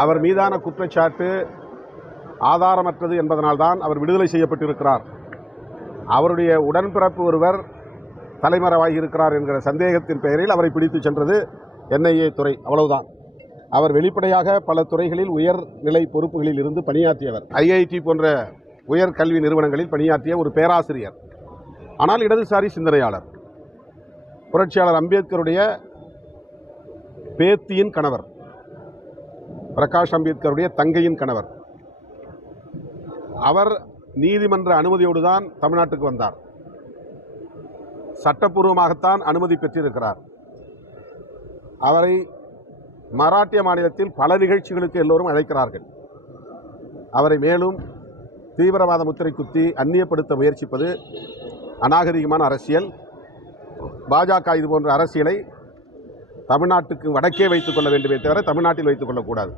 அவர் மீதான குற்றச்சாட்டு ஆதாரமற்றது என்பதனால்தான் அவர் விடுதலை செய்யப்பட்டிருக்கிறார். அவருடைய உடன்பிறப்பு ஒருவர் தலைமறைவாகி இருக்கிறார் என்கிற சந்தேகத்தின் பெயரில் அவரை பிடித்து சென்றது NIA துறை, அவ்வளவுதான். அவர் வெளிப்படையாக பல துறைகளில் உயர்நிலை பொறுப்புகளில் இருந்து பணியாற்றியவர். IIT போன்ற உயர் கல்வி நிறுவனங்களில் பணியாற்றிய ஒரு பேராசிரியர். ஆனால் இடதுசாரி சிந்தனையாளர். புரட்சியாளர் அம்பேத்கருடைய பேத்தியின் கணவர், பிரகாஷ் அம்பேத்கருடைய தங்கையின் கணவர். அவர் நீதிமன்ற அனுமதியோடு தான் தமிழ்நாட்டுக்கு வந்தார். சட்டப்பூர்வமாகத்தான் அனுமதி பெற்றிருக்கிறார். அவரை மராட்டிய மாநிலத்தில் பல நிகழ்ச்சிகளுக்கு எல்லோரும் அழைக்கிறார்கள். அவரை மேலும் தீவிரவாத முத்திரை குத்தி அந்நியப்படுத்த முயற்சிப்பது அநாகரிகமான அரசியல். பாஜக இது போன்ற அரசியலை தமிழ்நாட்டுக்கு வடக்கே வைத்துக் கொள்ள வேண்டுமே தவிர தமிழ்நாட்டில் வைத்துக் கொள்ளக்கூடாது.